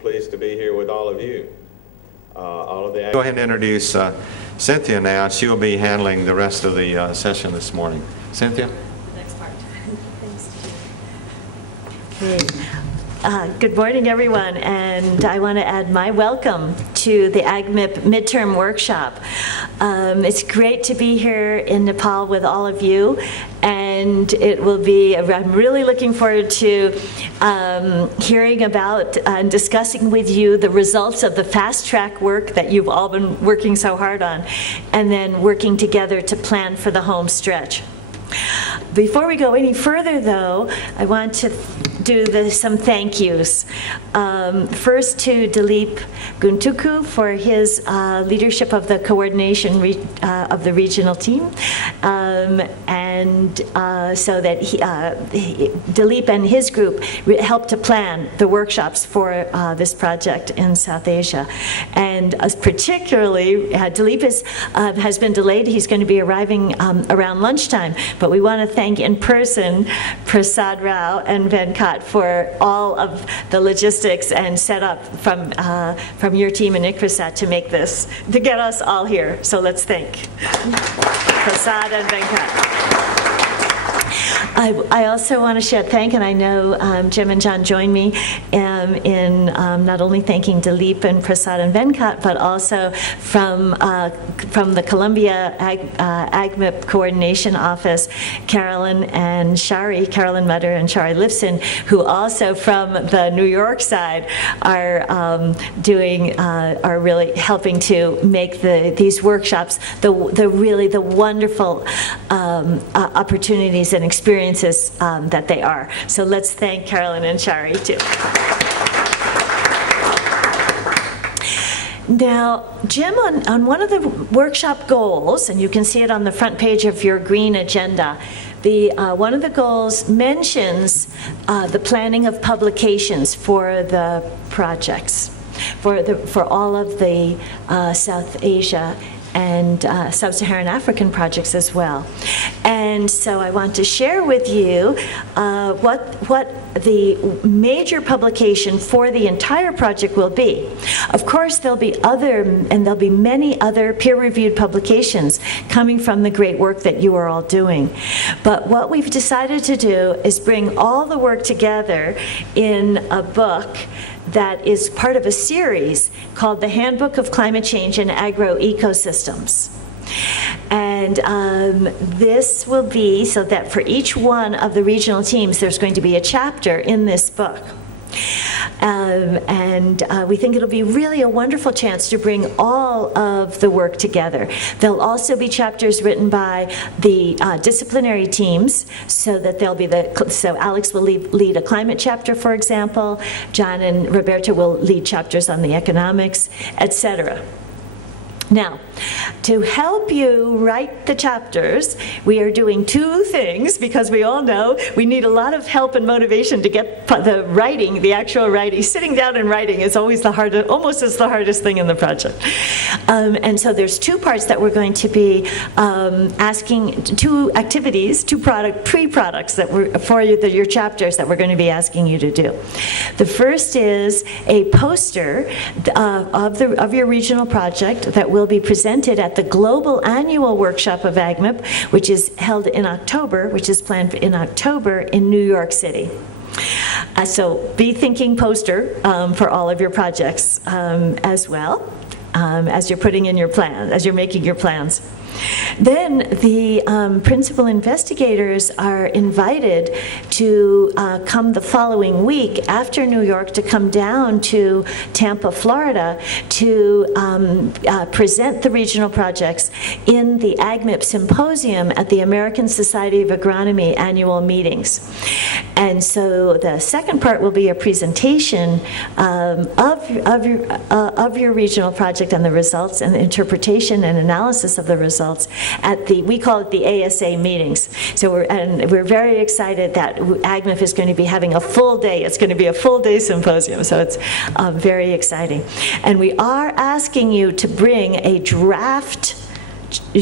Pleased to be here with all of you. Go ahead and introduce Cynthia now. She will be handling the rest of the session this morning. Cynthia? Next part. Thanks, Steve. Good morning, everyone, and I want to add my welcome to the AgMIP midterm workshop. It's great to be here in Nepal with all of you, and it will be, I'm really looking forward to hearing about and discussing with you the results of the fast-track work that you've all been working so hard on, and then working together to plan for the home stretch. Before we go any further, though, I want to do some thank yous. First to Dilip Guntuku for his leadership of the coordination of the regional team, and so that Dilip and his group helped to plan the workshops for this project in South Asia. And particularly, Dilip has been delayed. He's going to be arriving around lunchtime, but we want to thank in person Prasad Rao and Venkat for all of the logistics and setup from your team in ICRISAT to make this, to get us all here. So let's thank Prasad and Venkat. I also want to share thank, and I know Jim and John join me in not only thanking Dilip and Prasad and Venkat, but also from the Columbia AgMIP Coordination Office, Carolyn Mutter and Shari Lifson, who also from the New York side are really helping to make these workshops the wonderful opportunities and experiences that they are. So let's thank Carolyn and Shari too. Now, Jim, on one of the workshop goals, and you can see it on the front page of your green agenda, one of the goals mentions the planning of publications for the projects, for all of the South Asia and Sub-Saharan African projects as well. And so I want to share with you what the major publication for the entire project will be. Of course, there'll be many other peer-reviewed publications coming from the great work that you are all doing. But what we've decided to do is bring all the work together in a book that is part of a series called The Handbook of Climate Change and Agroecosystems. And this will be so that for each one of the regional teams, there's going to be a chapter in this book. We think it'll be really a wonderful chance to bring all of the work together. There'll also be chapters written by the disciplinary teams, so that so Alex will lead a climate chapter, for example. John and Roberta will lead chapters on the economics, etc. Now, to help you write the chapters, we are doing two things, because we all know we need a lot of help and motivation to get the actual writing. Sitting down and writing is always almost the hardest thing in the project. And so there's two parts that we're going to be asking, two activities, pre-products for your chapters that we're going to be asking you to do. The first is a poster of your regional project that will be presented at the Global Annual Workshop of AgMIP, which is held in October, which is planned in October in New York City. So be thinking poster for all of your projects as well, as you're putting in your plan, as you're making your plans. Then the principal investigators are invited to come the following week after New York to come down to Tampa, Florida to present the regional projects in the AgMIP Symposium at the American Society of Agronomy annual meetings. And so the second part will be a presentation of your regional project and the results and the interpretation and analysis of the results at we call it the ASA meetings. So we're very excited that AgMIP is going to be having a full day. It's going to be a full day symposium, so it's very exciting. And we are asking you to bring a draft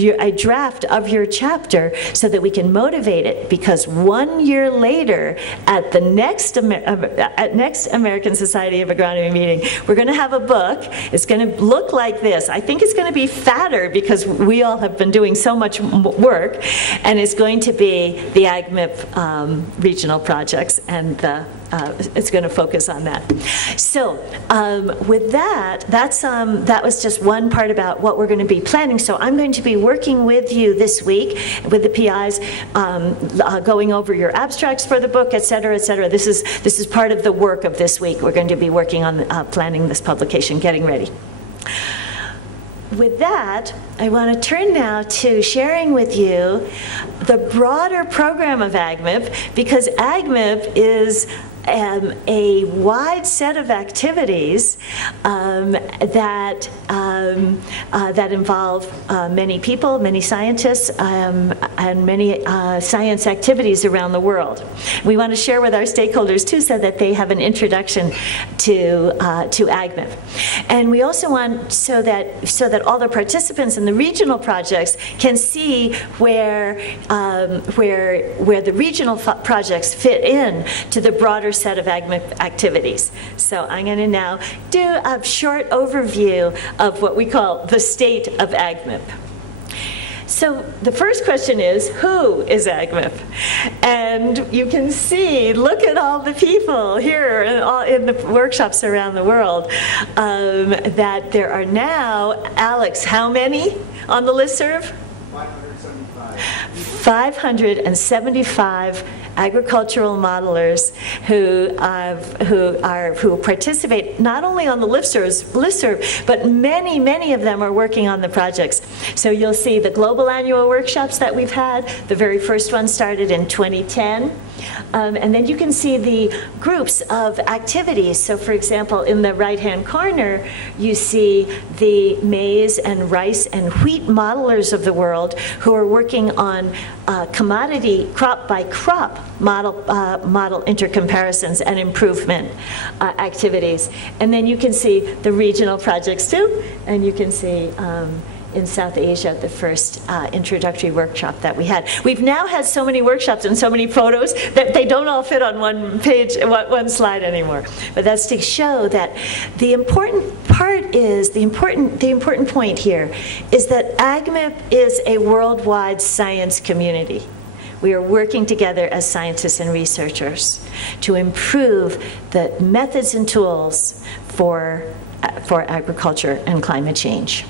a draft of your chapter so that we can motivate it, because 1 year later at the next American Society of Agronomy meeting, we're going to have a book. It's going to look like this. I think it's going to be fatter because we all have been doing so much work, and it's going to be the AgMIP regional projects, and it's going to focus on that. So with that, that was just one part about what we're going to be planning. So I'm going to be working with you this week with the PIs, going over your abstracts for the book, et cetera, et cetera. This is part of the work of this week. We're going to be working on planning this publication, getting ready. With that, I want to turn now to sharing with you the broader program of AgMIP, because AgMIP is a wide set of activities that involve many people, many scientists, and many science activities around the world. We want to share with our stakeholders too, so that they have an introduction to AgMIP. And we also want so that all the participants in the regional projects can see where the regional projects fit in to the broader set of AgMIP activities. So I'm going to now do a short overview of what we call the state of AgMIP. So the first question is, who is AgMIP? And you can see, look at all the people here in the workshops around the world, that there are now, Alex, how many on the listserv? 575 agricultural modelers who participate not only on the listserv, but many of them are working on the projects. So you'll see the global annual workshops that we've had. The very first one started in 2010. And then you can see the groups of activities. So for example, in the right-hand corner, you see the maize and rice and wheat modelers of the world who are working on commodity crop by crop model intercomparisons and improvement activities. And then you can see the regional projects too, and you can see in South Asia, the first introductory workshop that we had. We've now had so many workshops and so many photos that they don't all fit on one page, one slide anymore. But that's to show that the important part is, the important point here is that AgMIP is a worldwide science community. We are working together as scientists and researchers to improve the methods and tools for agriculture and climate change.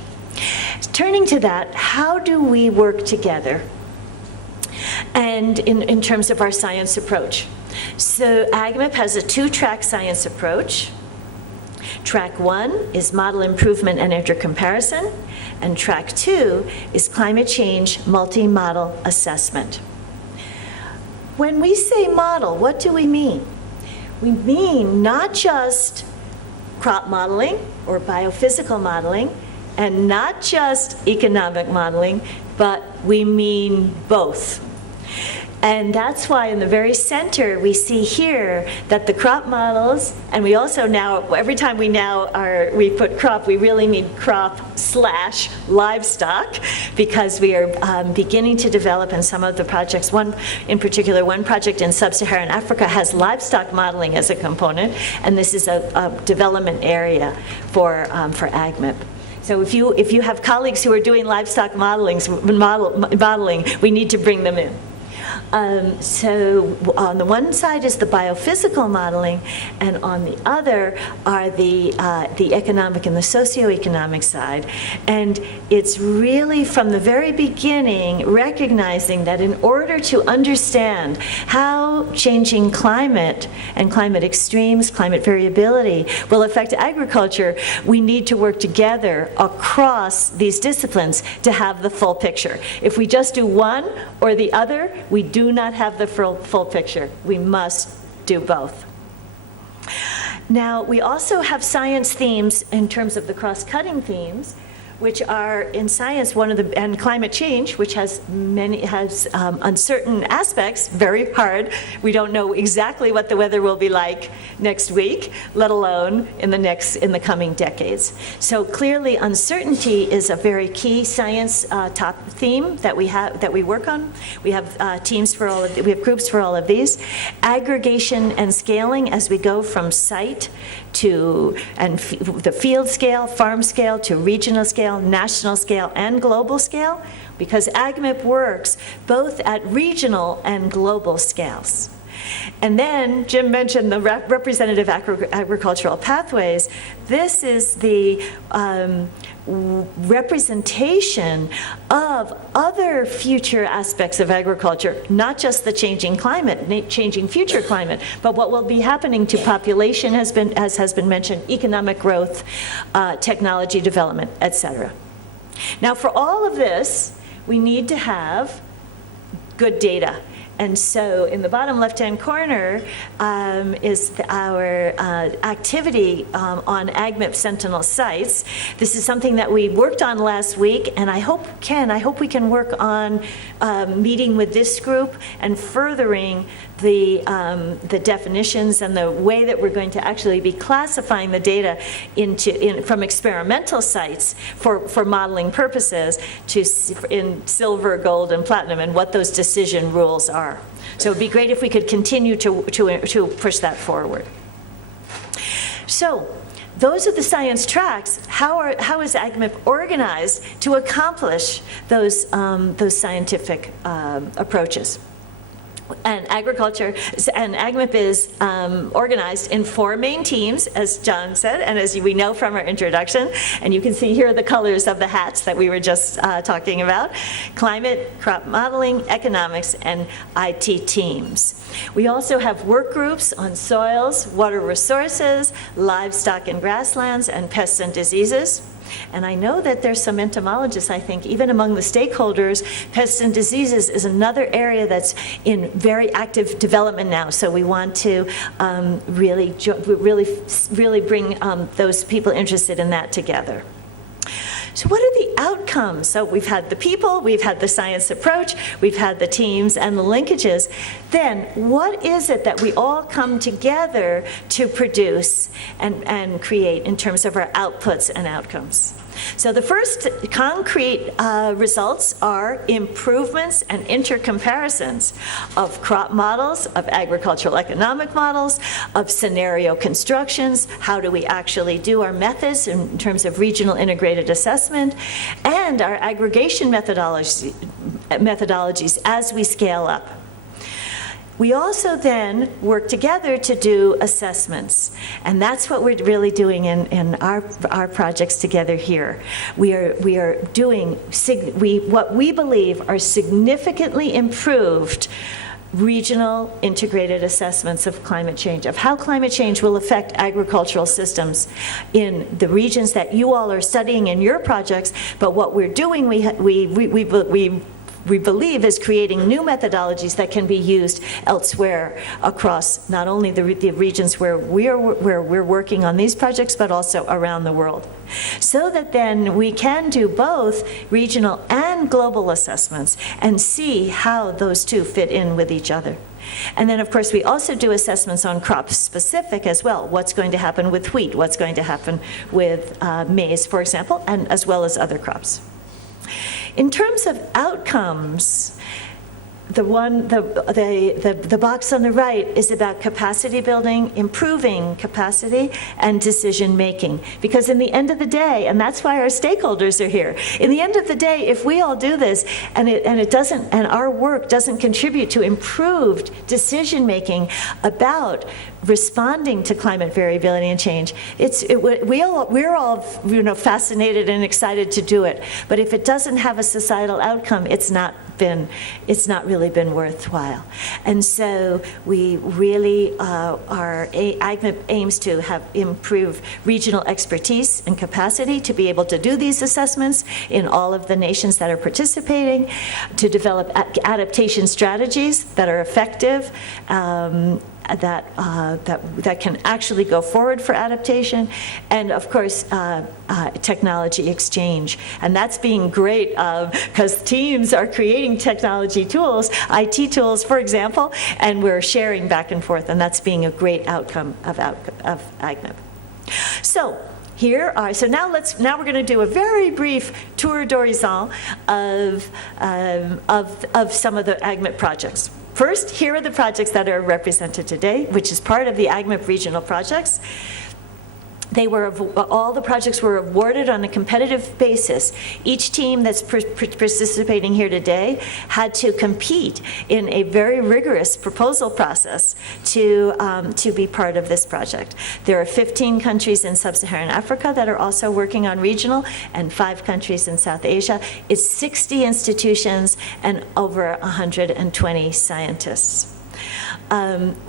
Turning to that, how do we work together? And in terms of our science approach. So AgMIP has a two-track science approach. Track 1 is model improvement and intercomparison, and track 2 is climate change multi-model assessment. When we say model, what do we mean? We mean not just crop modeling or biophysical modeling, and not just economic modeling, but we mean both. And that's why in the very center we see here that the crop models, and we also now, every time we put crop, we really mean crop/livestock, because we are beginning to develop in some of the projects. One project in sub-Saharan Africa has livestock modeling as a component, and this is a development area for AgMIP. So if you have colleagues who are doing livestock modeling, we need to bring them in. So on the one side is the biophysical modeling, and on the other are the economic and the socioeconomic side. And it's really from the very beginning recognizing that in order to understand how changing climate and climate extremes, climate variability will affect agriculture, we need to work together across these disciplines to have the full picture. If we just do one or the other, we do not have the full picture. We must do both. Now, we also have science themes in terms of the cross-cutting themes. which are in science and climate change, which has uncertain aspects, very hard. We don't know exactly what the weather will be like next week, let alone in the coming decades. So clearly, uncertainty is a very key science top theme that we work on. We have we have groups for all of these. Aggregation and scaling as we go from site to the field scale, farm scale, to regional scale, national scale, and global scale, because AgMIP works both at regional and global scales. And then Jim mentioned the representative agricultural pathways. This is the representation of other future aspects of agriculture, not just the changing climate, changing future climate, but what will be happening to population, as has been mentioned, economic growth, technology development, etc. Now, for all of this, we need to have good data. And so in the bottom left-hand corner is our activity on AgMIP Sentinel sites. This is something that we worked on last week, and I hope we can work on meeting with this group and furthering the definitions and the way that we're going to actually be classifying the data from experimental sites for modeling purposes in silver, gold, and platinum, and what those decision rules are. So it would be great if we could continue to push that forward. So those are the science tracks. How is AgMIP organized to accomplish those scientific approaches? And AgMIP is organized in 4 main teams, as John said, and as we know from our introduction. And you can see here the colors of the hats that we were just talking about: climate, crop modeling, economics, and IT teams. We also have work groups on soils, water resources, livestock and grasslands, and pests and diseases. And I know that there's some entomologists, I think, even among the stakeholders, pests and diseases is another area that's in very active development now. So we want to really bring those people interested in that together. So what are the outcomes? So we've had the people, we've had the science approach, we've had the teams and the linkages. Then what is it that we all come together to produce and create in terms of our outputs and outcomes? So the first concrete results are improvements and intercomparisons of crop models, of agricultural economic models, of scenario constructions. How do we actually do our methods in terms of regional integrated assessment, and our aggregation methodologies as we scale up. We also then work together to do assessments, and that's what we're really doing in our projects together here. We are doing what we believe are significantly improved regional integrated assessments of climate change, of how climate change will affect agricultural systems in the regions that you all are studying in your projects. But what we're doing, we believe, is creating new methodologies that can be used elsewhere across not only the regions where we're working on these projects, but also around the world. So that then we can do both regional and global assessments and see how those two fit in with each other. And then, of course, we also do assessments on crop specific as well. What's going to happen with wheat? What's going to happen with maize, for example, and as well as other crops. In terms of outcomes, the box on the right is about capacity building, improving capacity, and decision making. Because in the end of the day, and that's why our stakeholders are here, in the end of the day, if we all do this and our work doesn't contribute to improved decision making about responding to climate variability and change, we're all fascinated and excited to do it. But if it doesn't have a societal outcome, it's not really been worthwhile. And so we really AgMIP aims to have improved regional expertise and capacity to be able to do these assessments in all of the nations that are participating, to develop adaptation strategies that are effective, that can actually go forward for adaptation, and of course, technology exchange. And that's being great because teams are creating technology tools, IT tools, for example, and we're sharing back and forth, and that's being a great outcome of AgMIP. So now we're going to do a very brief tour d'horizon of some of the AgMIP projects. First, here are the projects that are represented today, which is part of the AgMIP regional projects. All the projects were awarded on a competitive basis. Each team that's participating here today had to compete in a very rigorous proposal process to be part of this project. There are 15 countries in sub-Saharan Africa that are also working on regional, and 5 countries in South Asia. It's 60 institutions and over 120 scientists.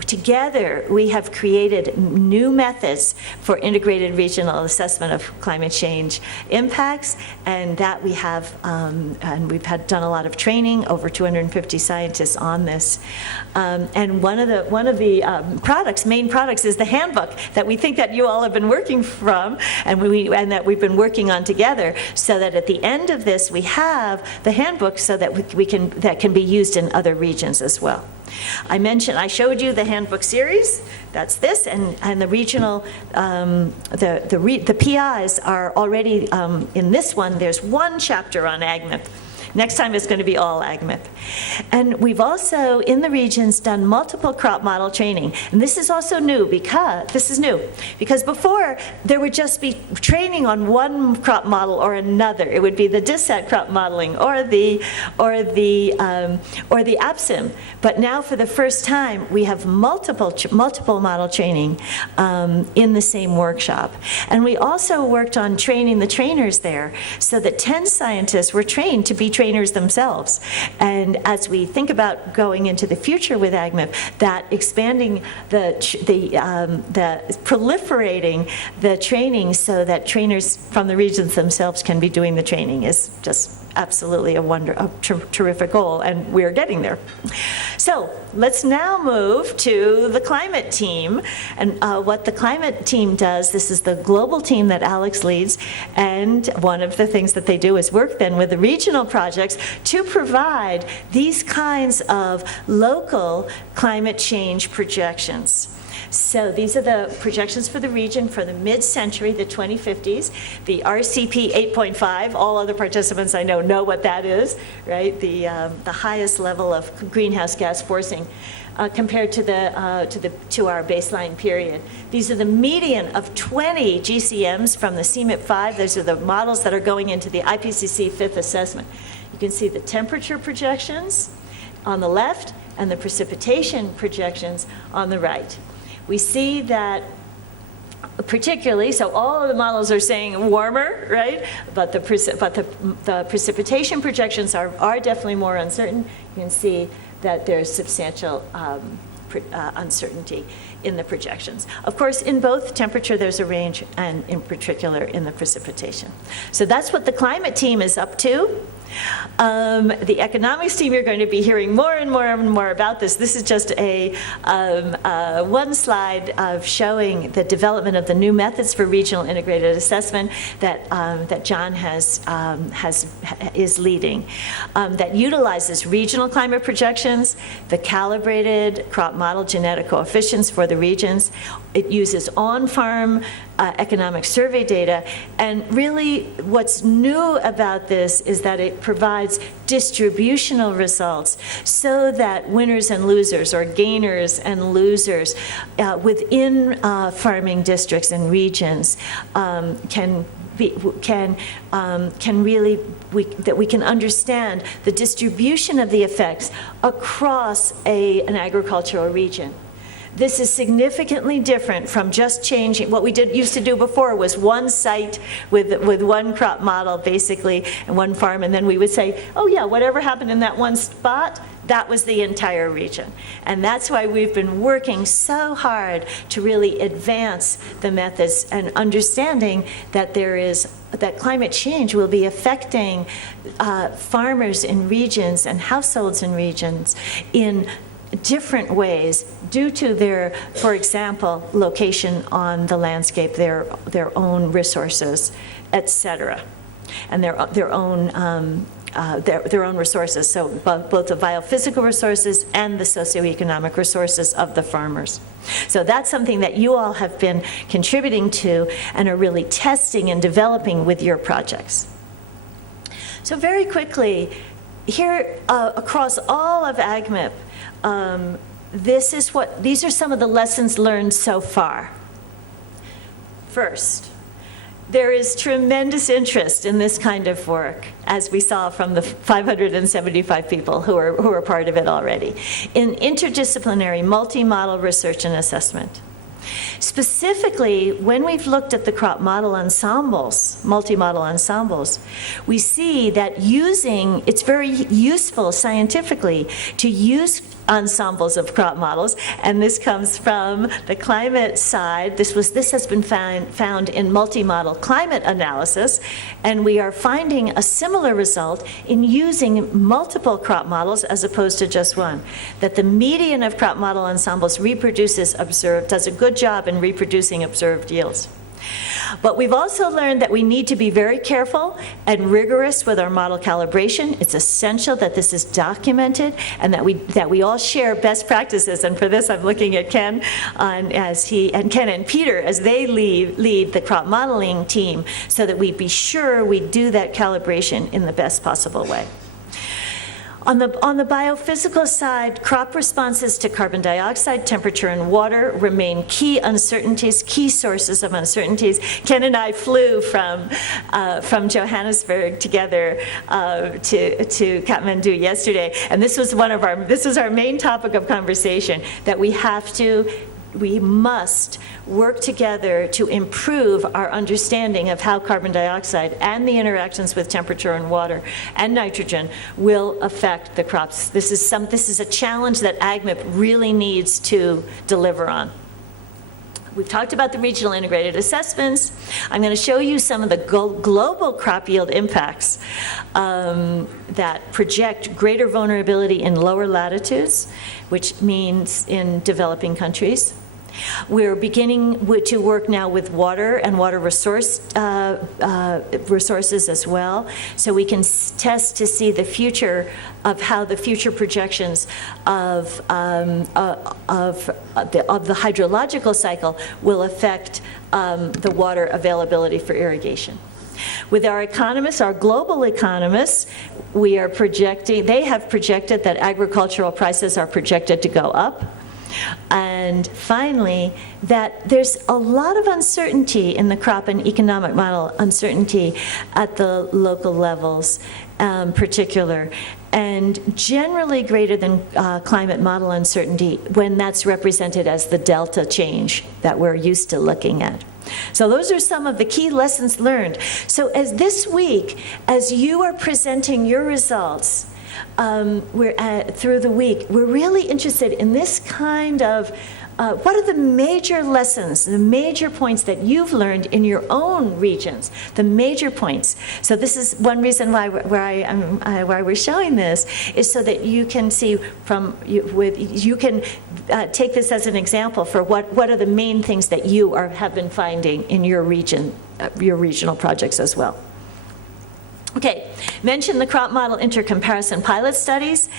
Together, we have created new methods for integrated regional assessment of climate change impacts, and that we have, and we've done a lot of training, over 250 scientists on this. And one of the main products is the handbook that we think that you all have been working from, and that we've been working on together, so that at the end of this, we have the handbook so that that can be used in other regions as well. I showed you the handbook series. That's this, and the regional, the PIs are already in this one. There's one chapter on AgMIP. Next time it's going to be all AgMIP. And we've also, in the regions, done multiple crop model training. And this is also new because before there would just be training on one crop model or another. It would be the DISAT crop modeling or the APSIM. But now, for the first time, we have multiple model training in the same workshop. And we also worked on training the trainers there, so that 10 scientists were trained to be trainers themselves. And as we think about going into the future with AgMIP, that expanding proliferating the training so that trainers from the regions themselves can be doing the training is just absolutely a terrific goal, and we're getting there. So let's now move to the climate team, and what the climate team does. This is the global team that Alex leads, and one of the things that they do is work then with the regional projects to provide these kinds of local climate change projections. So these are the projections for the region for the mid-century, the 2050s. The RCP 8.5, all other participants I know what that is, right? The highest level of greenhouse gas forcing compared to our baseline period. These are the median of 20 GCMs from the CMIP 5. Those are the models that are going into the IPCC 5th assessment. You can see the temperature projections on the left and the precipitation projections on the right. We see that particularly, so all of the models are saying warmer, right? But the precipitation projections are definitely more uncertain. You can see that there's substantial uncertainty in the projections. Of course, in both temperature, there's a range, and in particular in the precipitation. So that's what the climate team is up to. The economics team, you're going to be hearing more and more and more about this. This is just one slide of showing the development of the new methods for regional integrated assessment that John is leading, that utilizes regional climate projections, the calibrated crop model genetic coefficients for the regions. It uses on-farm economic survey data, and really what's new about this is that it provides distributional results so that winners and losers, or gainers and losers within farming districts and regions that we can understand the distribution of the effects across an agricultural region. This is significantly different from just changing. What we used to do before was one site with one crop model, basically, and one farm, and then we would say, oh yeah, whatever happened in that one spot, that was the entire region. And that's why we've been working so hard to really advance the methods and understanding that that climate change will be affecting farmers in regions and households in regions in different ways due to their, for example, location on the landscape, their own resources, et cetera, and their own resources, so both the biophysical resources and the socioeconomic resources of the farmers. So that's something that you all have been contributing to and are really testing and developing with your projects. So very quickly, here across all of AgMIP, these are some of the lessons learned so far. First, there is tremendous interest in this kind of work, as we saw from the 575 people who are part of it already, in interdisciplinary multi-model research and assessment. Specifically, when we've looked at the crop model ensembles, multi-model ensembles, we see that it's very useful scientifically to use ensembles of crop models, and this comes from the climate side. This has been found in multi-model climate analysis, and we are finding a similar result in using multiple crop models as opposed to just one. That the median of crop model ensembles does a good job in reproducing observed yields. But we've also learned that we need to be very careful and rigorous with our model calibration. It's essential that this is documented and that we all share best practices. And for this, I'm looking at Ken Ken and Peter as they lead the crop modeling team, so that we be sure we do that calibration in the best possible way. On the biophysical side, crop responses to carbon dioxide, temperature, and water remain key sources of uncertainties. Ken and I flew from Johannesburg together to Kathmandu yesterday, and this was our main topic of conversation, that we must work together to improve our understanding of how carbon dioxide and the interactions with temperature and water and nitrogen will affect the crops. This is a challenge that AgMIP really needs to deliver on. We've talked about the regional integrated assessments. I'm going to show you some of the global crop yield impacts that project greater vulnerability in lower latitudes, which means in developing countries. We're beginning to work now with water and water resources as well, so we can test to see the future of how the future projections of the hydrological cycle will affect the water availability for irrigation. With our economists, our global economists, they have projected that agricultural prices are projected to go up. And finally, that there's a lot of uncertainty in the crop and economic model uncertainty at the local levels, particular, and generally greater than climate model uncertainty when that's represented as the delta change that we're used to looking at. So those are some of the key lessons learned. So as this week, as you are presenting your results, through the week, we're really interested in this kind of, what are the major lessons, the major points that you've learned in your own regions, the major points. So this is one reason why we're showing this, is so that you can see you can take this as an example for what are the main things that you have been finding in your region, your regional projects as well. Okay, mention the crop model intercomparison pilot studies.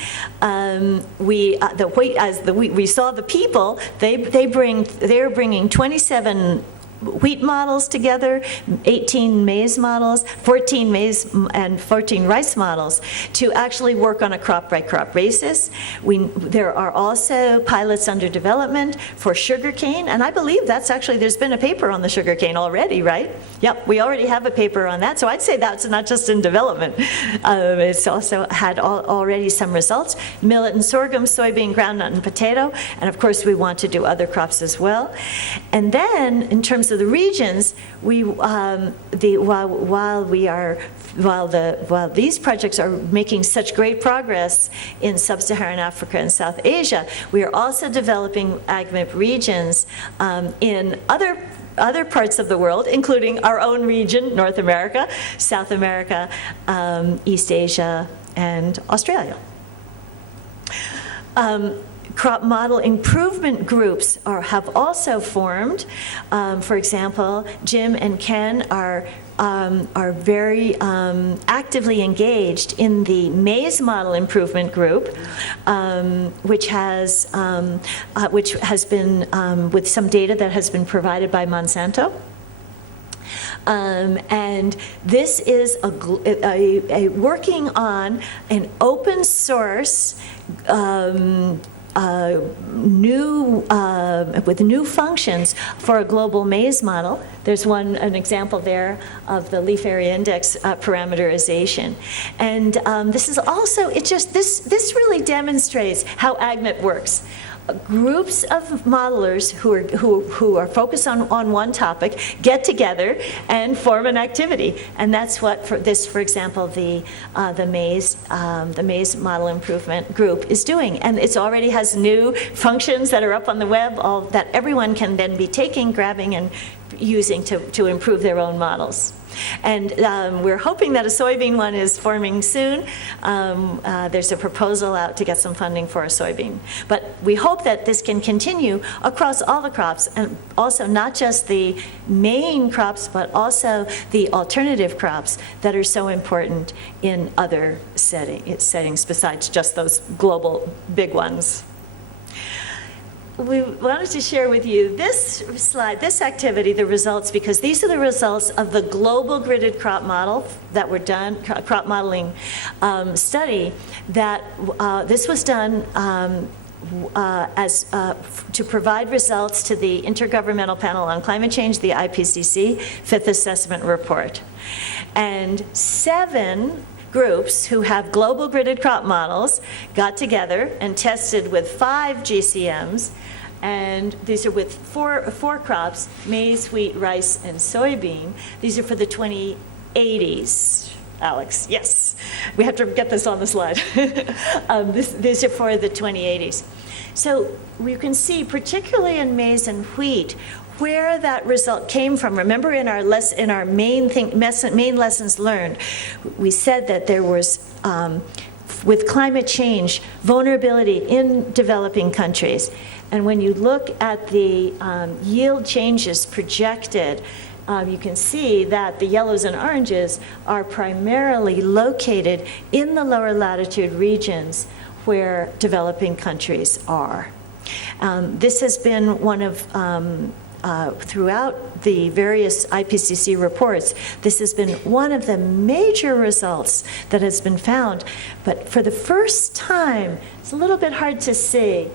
We saw the people. They're bringing 27 wheat models together, 18 maize models, 14 maize and 14 rice models to actually work on a crop-by-crop basis. There are also pilots under development for sugarcane, and I believe there's been a paper on the sugarcane already, right? Yep, we already have a paper on that, so I'd say that's not just in development. It's also had already some results. Millet and sorghum, soybean, groundnut, and potato, and of course we want to do other crops as well. And then, in terms of the regions, while these projects are making such great progress in sub-Saharan Africa and South Asia, we are also developing AgMIP regions in other parts of the world, including our own region, North America, South America, East Asia, and Australia. Crop model improvement groups have also formed. For example, Jim and Ken are very actively engaged in the maize model improvement group, which has been with some data that has been provided by Monsanto. And this is a working on an open source with new functions for a global maize model. There's an example there of the leaf area index parameterization. And this is also, this really demonstrates how AgMIP works. Groups of modelers who are focused on one topic get together and form an activity, and that's what for example the maize model improvement group is doing, and it already has new functions that are up on the web, all that everyone can then be taking, grabbing, and using to improve their own models. And we're hoping that a soybean one is forming soon. There's a proposal out to get some funding for a soybean. But we hope that this can continue across all the crops, and also not just the main crops, but also the alternative crops that are so important in other settings besides just those global big ones. We wanted to share with you this slide, this activity, the results, because these are the results of the global gridded crop model that were done, crop modeling study, that this was done to provide results to the Intergovernmental Panel on Climate Change, the IPCC, Fifth Assessment Report. And 7 groups who have global gridded crop models got together and tested with 5 GCMs, and these are with four crops: maize, wheat, rice, and soybean. These are for the 2080s. Alex, yes, we have to get this on the slide. These are for the 2080s. So you can see, particularly in maize and wheat, where that result came from. Remember, in our main lessons learned, we said that there was, with climate change, vulnerability in developing countries. And when you look at the yield changes projected, you can see that the yellows and oranges are primarily located in the lower latitude regions where developing countries are. This has been one of throughout the various IPCC reports, this has been one of the major results that has been found. But for the first time, it's a little bit hard to see,